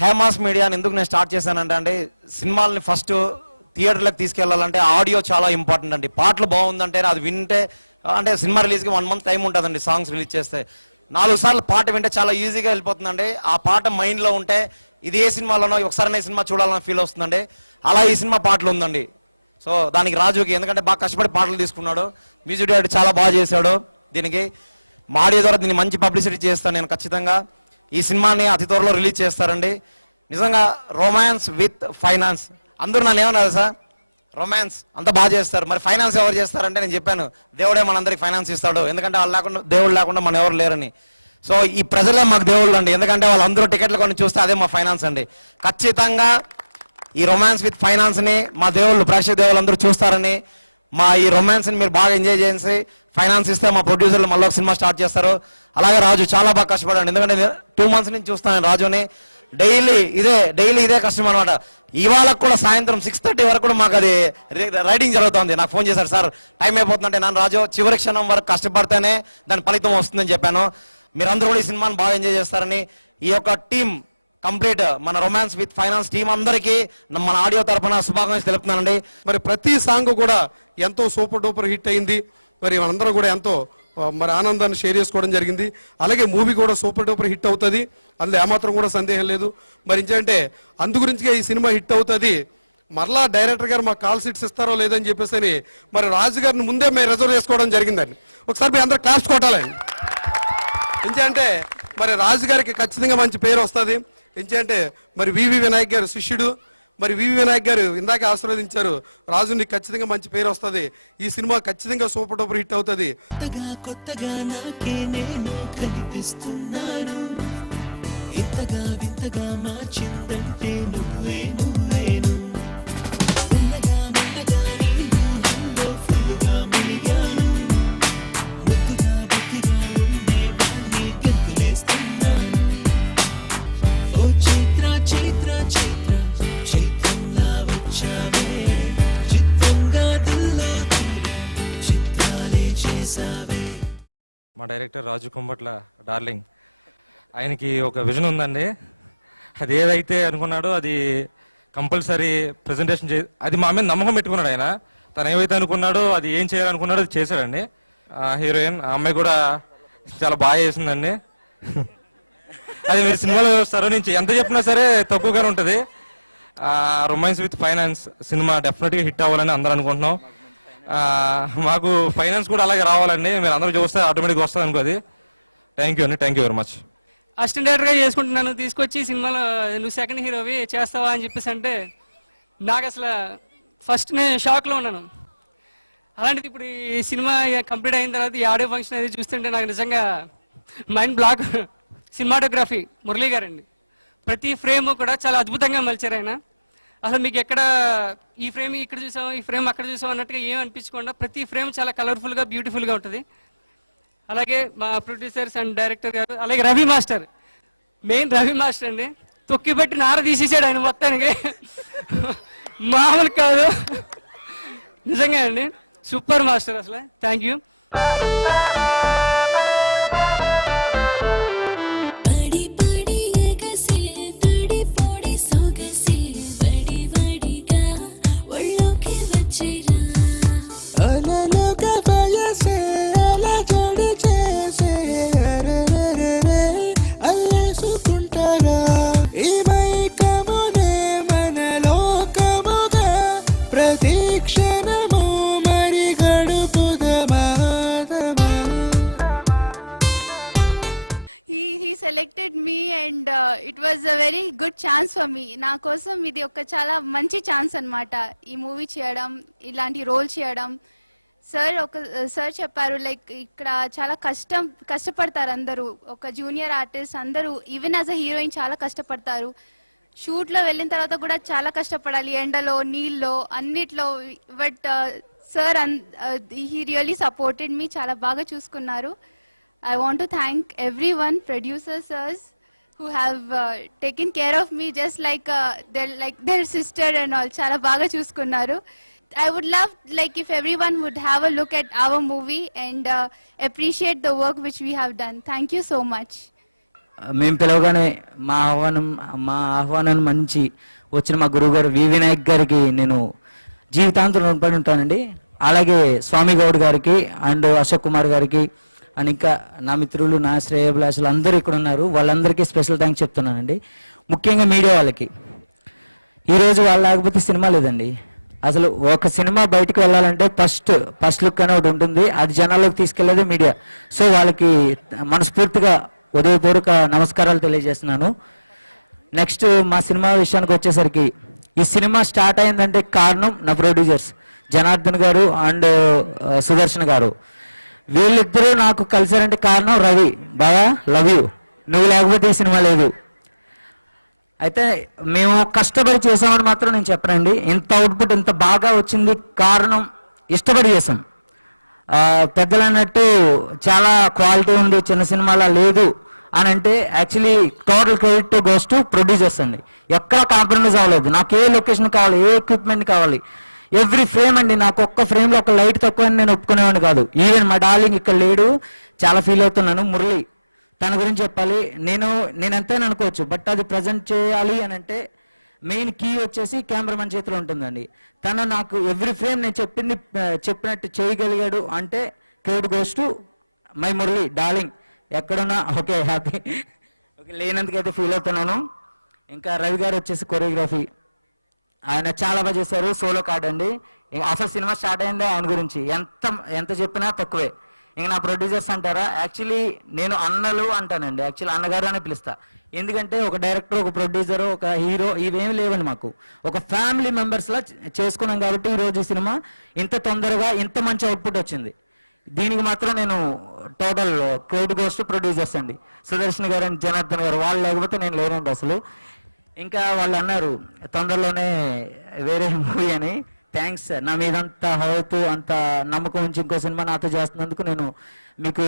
హేమాస్ మీడియాని ఎందుకు నేను స్టార్ట్ చేశానంటే అండి, సినిమాలని ఫస్ట్ థియేటర్లకు తీసుకెళ్లాలంటే ఆడియో చాలా ఇంపార్టెంట్ అండి. పాటలు బాగుందంటే అది వింటే, అంటే సినిమా రిలీజ్కి 1 month టైం ఉంటుందండి. సాంగ్స్ రిలీజ్ చేస్తే 4 సార్లు పాట వింటే చాలా ఈజీగా వెళ్ళిపోతుందండి. ఆ పాట మైండ్లో ఉంటే ఇది ఏ సినిమాలోనో ఒకసారి సినిమా చూడాలని ఫీల్ వస్తుందండి. అలా ఈ సినిమా పాటలు ఉందండి. సో దానికి రాజుకి ఎందుకంటే బాగా కష్టపడి పాటలు తీసుకున్నాడు, మ్యూజిక్ డైరెక్టర్ చాలా బాగా చేశాడు. దీనికి మా ఆడియో ద్వారా దీన్ని మంచి పబ్లిసిటీ చేస్తాను నేను ఖచ్చితంగా. ఈ సినిమాని అతి త్వరలో రిలీజ్ చేస్తారండి. నిజంగా రొమాన్స్ విత్ ఫైనాన్స్, అందరూ నన్ను ఏమన్నారు సార్, రొమాన్స్ అంతా బాగా చేస్తారు, మరి ఫైనాన్స్ ఎవరు చేస్తారంటే నేను చెప్పాను, దేవుడే మనందరికి ఫైనాన్స్ ఇస్తాడు, ఎందుకంటే వాళ్ళు లేకుండా, దేవుడు లేకుండా మనం ఎవరు లేరని. సో ఈ ప్రజలే మాకు దేవుళ్ళు అండి, ఎందుకంటే వాళ్ళందరూ టికెట్లు కొని చూస్తే అదే మా ఫైనాన్స్ అండి. ఖచ్చితంగా ఈ రొమాన్స్ విత్ ఫైనాన్స్ని మా దేవుళ్ళు, ప్రేక్షక దేవుళ్ళు అందరూ చూస్తారని, మా ఈ రొమాన్స్ని మీరు బాగా ఎంజాయ్ చేసి ఫైనాన్స్ ఇస్తే మా ప్రొడ్యూసర్లు మళ్ళీ ఒక సినిమా స్టార్ట్ చేస్తారు. అలాగే రాజు చాలా బాగా కష్టపడాడు, ఎందుకంటే 2 months నుంచి చూస్తాను రాజుని. డైలీ ఇదే కష్టం అనమాట. ఇవాళ కూడా సాయంత్రం 6:30 వరకు కూడా మాకు అది రైడింగ్ జరుగుతుంది. నాకు ఫోన్ చేశారు, సార్ టైం అయిపోతుందంటే నాన్న రాజు చివరి క్షణం వరకు కష్టపడితేనే దాని ఫలితం వస్తుందని చెప్పాను. మీరందరూ కూడా ఈ సినిమాని బాగా ఎంజాయ్ చేస్తారని ఈ యొక్క టీం కంప్లీట్ మన రొమాన్స్ విత్ ఫైనాన్స్ టీం అందరికీ మన ఆడియో తరపున శుభాకాంక్షలు తెలుపుతున్నానండి. మరి ప్రతి సాంగ్ కూడా ఎంతో సూపర్ డూపర్ హిట్ అయింది. మరి మనందరం కూడా ఎంతో మరి ఆనందాన్ని షేర్ చేసుకోవడం జరిగింది. అలాగే మూవీ కూడా సూపర్ డూపర్ హిట్ అవుతుంది, అందులో ఏమాత్రం కూడా సందేహం లేదు. మరి ఏంటంటే అందు గురించిగా ఈ సినిమా హిట్ అవుతుంది. మరలా డైరెక్టర్ గారు మాకు కాల్ సీట్స్ ఇస్తారో లేదని చెప్పేసి మరి రాజు గారిని ముందే మేము రిజర్వ్ చేసుకోవడం జరిగిందండి. ఒకసారి మీ అందరూ క్లాప్స్ కొట్టాలండి. ఎందుకంటే మరి రాజు గారికి ఖచ్చితంగా మంచి పేరు వస్తుంది. ఎందుకంటే మరి వివి వినాయక్ గారు శిష్యుడు, మరి వివి వినాయక్ గారు ఇందాక ఆశీర్వదించారు, రాజు నీకు ఖచ్చితంగా మంచి పేరు వస్తుంది, ఈ సినిమా ఖచ్చితంగా సూపర్ డూపర్ హిట్ అవుతుంది. మా డైరెక్టర్ రాజు కుంబట్ల డార్లింగ్, ఆయనకి ఒక విజన్ ఉందండి. అది ఏదైతే అనుకున్నాడో అది కంపల్సరీ ప్రజెంటేషన్ అది మా మీద నమ్మకం పెట్టుకున్నాడు ఆయన. తను ఏవైతే అనుకున్నాడో అది ఏం చేయాలనుకున్నాడో అది చేశాడండి. హీరోయిన్ ఆ అమ్మాయి కూడా చాలా బాగా చేసిందండి. అది మీరు సినిమాలో చూస్తారు, నుంచి ఎంత చెప్పినా సరే తక్కువగానే ఉంటుంది. రొమాన్స్ విత్ ఫైనాన్స్ సినిమా డెఫినెట్గా హిట్ అవ్వాలని అందరూ అనుకుంటున్నాం. మాకు ఫైనాన్స్ కూడా అలాగే రావాలండి, మీరు అందరూ చూస్తే ఆటోమేటిక్గా వస్తుంది అనుకోది. థ్యాంక్ యూ అండి, thank you very much. Assistant డైరెక్టర్గా చేసుకుంటున్నాను, తీసుకొచ్చి సినిమాలో నువ్వు సెకండ్ హీరోవి చేస్తావా అని చెప్పేసి అంటే నాకు అసలు ఫస్ట్ నేను షాక్లో ఉన్నాను. అలాంటిది ఇప్పుడు ఈ సినిమా కంప్లీట్ అయిన తర్వాత ఈ ఆడియో ఫంక్షన్ అది చూస్తుంటే నాకు నిజంగా మైండ్ బ్లాక్. సినిమాటోగ్రఫీ మురళీ గారండి, ప్రతి ఫ్రేమ్ కూడా చాలా అద్భుతంగా మలిచారు ఆయన. అసలు మీకు ఎక్కడ ఈ ఫ్రేమ్ ఇక్కడ చూసాం, ఈ ఫ్రేమ్ అక్కడ చూసాం అన్నట్టుగా ఏం అనిపించకుండా ప్రతి ఫ్రేమ్ చాలా కలర్ఫుల్గా బ్యూటిఫుల్గా ఉంటుంది. అలాగే మా ప్రొడ్యూసర్స్ అండ్ డైరెక్టర్ గారు, అలాగే Ravi master, main Ravi master అండి, తొక్కిపెట్టి నార తీసేసాడు ఆయన మొత్తానికి. మామూలు కాదు నిజంగా అండి, సూపర్ మాస్టర్ అసలు. Thank you. selected me and it was a very good chance for me. నా కోసం ఇది ఒక చాలా మంచి ఛాన్స్ అన్నమాట, ఈ మూవీ చేయడం, ఇలాంటి రోల్ చేయడం. సార్ చెప్పారు లైక్ ఇక్కడ చాలా కష్టపడతారు అందరూ, ఒక జూనియర్ ఆర్టిస్ట్ అందరూ ఈవెన్ యాజ్ అ హీరోయిన్ చాలా కష్టపడతారు. షూట్లో వెళ్ళిన తర్వాత కూడా చాలా కష్టపడాలి, ఎండలో నీళ్ళలో అన్నిట్లో. But sir he really supported me, చాలా బాగా చూసుకున్నారు. I want to thank everyone, producers, sirs, who have taken care of me just like their sister and all. Chala baga chuskunnaru. I would love if everyone would have a look at our movie and appreciate the work which we have done. Thank you so much. మేము పిలవగానే మా ఆహ్వానం మంచి వచ్చిన మా గురువుగారు వి వినాయక్ గారికి నేను జీవితాంతం రుణపడి ఉంటానండి. అలాగే స్వామి గౌడ్ గారికి అండ్ అశోక్ కుమార్ గారికి అండ్ ఇంకా నా మిత్రులు నా శ్రేయోభిలాషులు అందరూ ఇక్కడ ఉన్నారు, వాళ్ళందరికీ స్పెషల్ థ్యాంక్స్ చెప్తున్నానండి. ముఖ్యంగా మీడియా వాళ్ళకి. ఈరోజు వాళ్ళు లేకపోతే సినిమా లేదండి. అసలు ఒక సినిమా బయటకు వెళ్ళాలంటే ఫస్ట్ లుక్ అని ఒకటి ఉంటుంది, అది జనాల్లోకి తీసుకెళ్లేదే మీడియా. సో వాళ్ళకి మనస్ఫూర్తిగా ఉదయపూర్వక నమస్కారాలు తెలియజేస్తున్నాను. నెక్స్ట్ మా సినిమా విషయానికి వచ్చేసరికి, ఈ సినిమా స్టార్ట్ అయిందంటే కారణం నా ప్రొడ్యూసర్స్ జనార్దన్ గారు అండ్ సుదర్శన్ గారు. వీళ్ళిద్దరూ నాకు కలిసారంటే కారణం రవి. బాగా లవ్ యూ, నువ్వు లేకపోతే ఈ సినిమా లేదు. అయితే మేము కష్టపడి చేసామని మాత్రం నేను చెప్పనండి. ఇంత అవుట్పుట్ ఇంత బాగా వచ్చింది కారణం ఇష్టపడి చేసాం. పెద్దలు అన్నట్టు చాలా క్వాలిటీ ఉంది, చిన్న సినిమాలా లేదు అని అంటే actually total credit to goes to producers అండి. ఎక్కడ కాంప్రమైజ్ అవ్వలేదు. నాకు ఏ లొకేషన్ కావాలి, ఏ ఎక్విప్మెంట్ కావాలి, ఎవ్రీ ఫ్రేమ్ అండి. నాకు ఒక్క ఫ్రేమ్లో ఒక లైట్ తక్కువ అని నేను ఒప్పుకునేవాడిని కాదు. ఈవెన్ మా డార్లింగ్ ఇక్కడ లేడు, చాలా ఫీల్ అవుతున్నాను. మురళి, తన గురించి చెప్పాలి. నేను ఎంతైనా అనుకోవచ్చు, బట్ అది ప్రజెంట్ చేయాలి అని అంటే మెయిన్ కీ వచ్చేసి కెమెరామెన్ చేతిలో ఉంటుందండి. తను నాకు ఎవ్రీ ఫ్రేమ్ నేను చెప్పినట్టు చేయగలిగాడు అంటే credit goes to my Murali darling. ఎక్కడున్నా ఓకే, హ్యాపీ. ఓకే, లేనందుకైతే ఫీల్ అవుతున్నాను. ఇంకా రవి గారు వచ్చేసి కొరియోగ్రఫీ, ఆయన చాలా బాగా చేశారు. సోలో కార్డ్ అండి. అసలు సినిమా స్టార్ట్ అయిందే ఆయన గురించి, ఎంత చెప్పినా తక్కువే. ఇంక నా ప్రొడ్యూసర్స్ అంటారా, యాక్చువల్లీ నేను అన్నలు అంటానండి. యాక్చువల్లీ అన్నగారు అని పిలుస్తా. ఎందుకంటే ఒక డైరెక్టర్, ఒక ప్రొడ్యూసర్, ఒక హీరో ఇవేమి లేవండి మాకు. ఒక ఫ్యామిలీ మెంబర్స్లా చేసుకున్నాం కాబట్టి ఈరోజు ఈ సినిమా ఇంత తొందరగా ఇంత మంచి అవుట్పుట్ వచ్చింది. దీనికి మాత్రం నేను total credit goes to producers అండి. సుదర్శన్ గారు అండ్ జనార్దన్ గారు, వాళ్ళు లేకపోతే నేను లేనండి అసలు. ఇంకా వాళ్ళు అన్నారు తొందరలోనే వేరే మూవీ అని. థ్యాంక్స్ సార్, నా మీద అంత హౌతు అంత నమ్మకం ఉంచి ఇంకో సినిమా నాతో చేస్తున్నందుకు నేను మీకు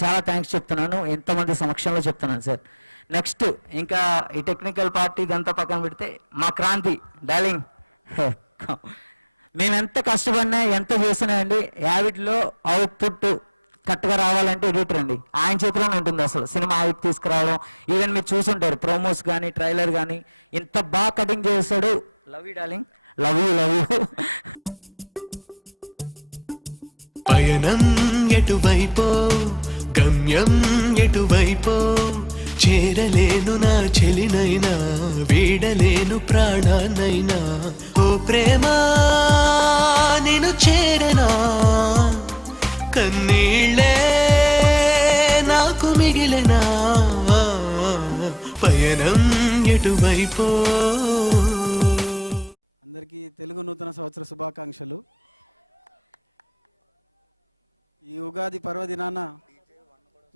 చాలా థ్యాంక్స్ చెప్తున్నాను. ఎంతమంది సమక్షంలో చెప్తున్నాను సార్. నెక్స్ట్ ఇంకా ఈ టెక్నికల్ పార్టీ ఇదంతా పక్కన పెడితే మా క్రాంతి డార్లింగ్, మేము ఎంత కష్టపడినా ఎంత చేసినా అండి, యావిడ్లో అవుట్పుట్ కరెక్ట్గా రావాలంటే ఎడిటర్ అండి, ఆయన చేతిలోనే ఉంటుంది అసలు సినిమా అవుట్ తీసుకురావడం. ఈవెన్ మీరు చూసుంటారు ప్రోమోస్ కానీ ట్రైలర్ కానీ ఇంత బాగా కటింగ్ చేస్తాడు. Love you darling, love you love you. పయనం ఎటువైపో, గమ్యం ఎటువైపో, చేరలేను నా చెలినైనా, వీడలేను ప్రాణానైనా. ఓ ప్రేమా నేను చేరనా, కన్నీళ్ళే నాకు మిగిలినా. పయనం ఎటువైపో. అందరికీ తెలుగు నూతన సంవత్సర శుభాకాంక్షలు. ఈ ఉగాది పర్వదినాన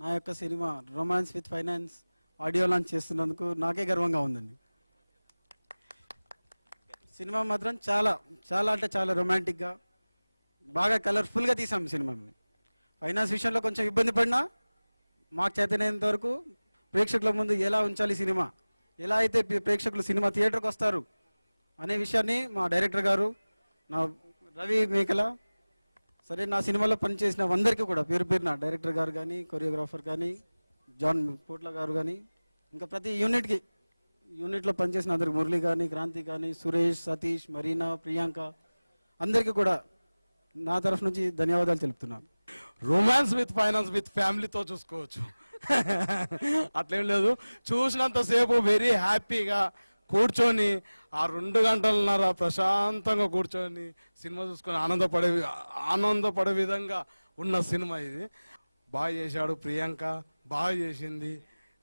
నా యొక్క cinema romance with finance audio launch చేస్తున్నందుకు నాకే గర్వంగా ఉందండి. సినిమా మాత్రం చాలా చాలా అంటే చాలా రొమాంటిక్గా బాగా కలర్ఫుల్గా తీసాం సినిమాని. ఫైనాన్స్ విషయంలో కొంచెం ఇబ్బంది పడినా మాకు చేతనైనంత వరకు ప్రేక్షకుల ముందు ఎలా ఉంచాలి సినిమా, ఎలా అయితే ప్రేక్షకులు సినిమా థియేటర్కి వస్తారు అనే విషయాన్ని మా డైరెక్టర్ గారు, నా రవి మేకల, సరే నా సినిమాలో పనిచేసిన అందరికీ కూడా పేరు పేరున డైరెక్టర్ గారు కానీ, కొరియోగ్రాఫర్ కానీ, జాన్ పోట్ల గారు కానీ, ఇంకా ప్రతి యూనిట్లో పనిచేసిన అందరికి, మురళి కానీ, క్రాంతి కానీ, సురేష్, సతీష్, మరీనా, ప్రియాంక, అందరికీ కూడా నా తరఫు నుంచి ధన్యవాదాలు తెలుపుతున్నాను. రొమాన్స్ విత్ ఫైనాన్స్ విత్ ఫ్యామిలీతో చూసుకోవచ్చు. అట్లేం లేదు, చూసినంతసేపు వెరీ హ్యాపీగా కూర్చొని ఆ 2 గంటలన్నర ప్రశాంతంగా కూర్చొని సినిమా చూసుకొని ఆనందపడే విధంగా ఉన్న సినిమా ఇది. బాగా చేశాడు ప్రియాంక, బాగా చేసింది.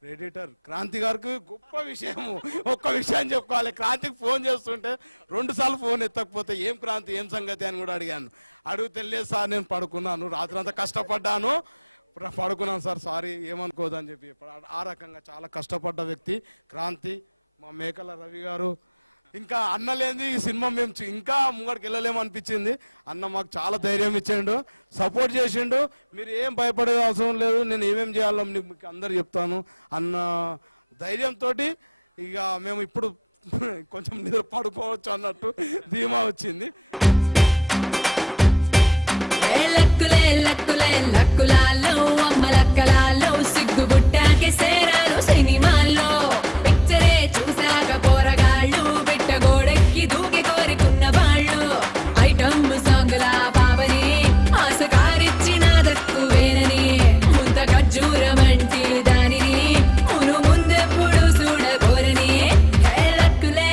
ఎడిటర్ క్రాంతి గారికి గొప్ప విషయము, ఒక్క విషయం చెప్పుకోవాలి. క్రాంతికి ఫోన్ చేస్తుంటే 2 సార్లు ఫోన్ ఎత్తకపోతే ఏం క్రాంతి ఏం సంగతి అని కూడా అడిగాను. అడిగితే లేదు సార్ నేను పడుకున్నాను, రాత్రి అంతా కష్టపడ్డాను, పడుకున్నాను సార్, సారీ ఏమనుకోదని చెప్పి. ఆ రకంగా చాలా కష్టపడ్డ వ్యక్తి క్రాంతి. మా మేకల రవి గారు, ఇంకా అన్న లేని ఈ సినిమా మేము ఇంకా ముంగడికి వెళ్ళలేమనిపించింది. అన్న మాకు చాలా ధైర్యం ఇచ్చిండు, సపోర్ట్ చేసిండు. మీరు ఏం భయపడే అవసరం లేదు, నేను ఏమేం చేయాలో మీకు అందరు చెప్తాను అన్న ధైర్యంతో ఇక మేము ఇప్పుడు కొంచెం నిద్ర పడుకోవచ్చు అన్నట్టు ధీమా వచ్చింది. లక్కులే లక్కులే లక్కులాలో అమ్మ లక్కలాలో సిగ్గుబుట్ట దూకేసేరాను సినిమాల్లో పిక్చరే చూసాక పోరగాళ్ళు పెట్టగోడెక్కి దూకి కోరుకున్న వాళ్ళు ఐటమ్ సాంగులా బాబని ఆశకారిచ్చిన దక్కువేనని ముంత ఖర్జూరమంటి దానిని మును ముందెప్పుడు చూడగోరని లక్కులే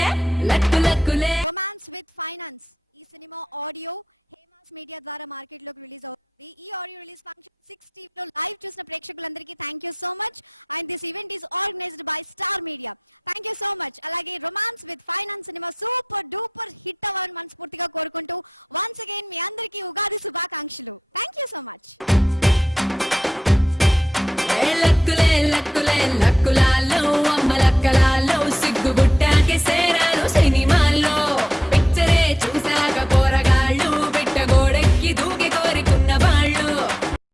లక్కు లక్కులే. రొమాన్స్ విత్ ఫైనాన్స్ ఈ సినిమా ఆడియో హేమాస్ మీడియా ద్వారా మార్కెట్ లోకి రిలీజ్ అవుతుంది. ఈ ఆడియో రిలీజ్ ఫంక్షన్ 6 TV లో లైవ్ చూసిన ప్రేక్షకులందరికీ thank you so much. And this event is organised by star media. Thank you so much. అలాగే romance with finance cinema super duper hit అవ్వాలని మనస్ఫూర్తిగా కోరుకుంటూ వన్స్ అగైన్ మీ అందరికీ ఉగాది శుభాకాంక్షలు. Thank you so much. లక్కులే లక్కులే లక్కులాల్లో అమ్మ లక్కలాల్లో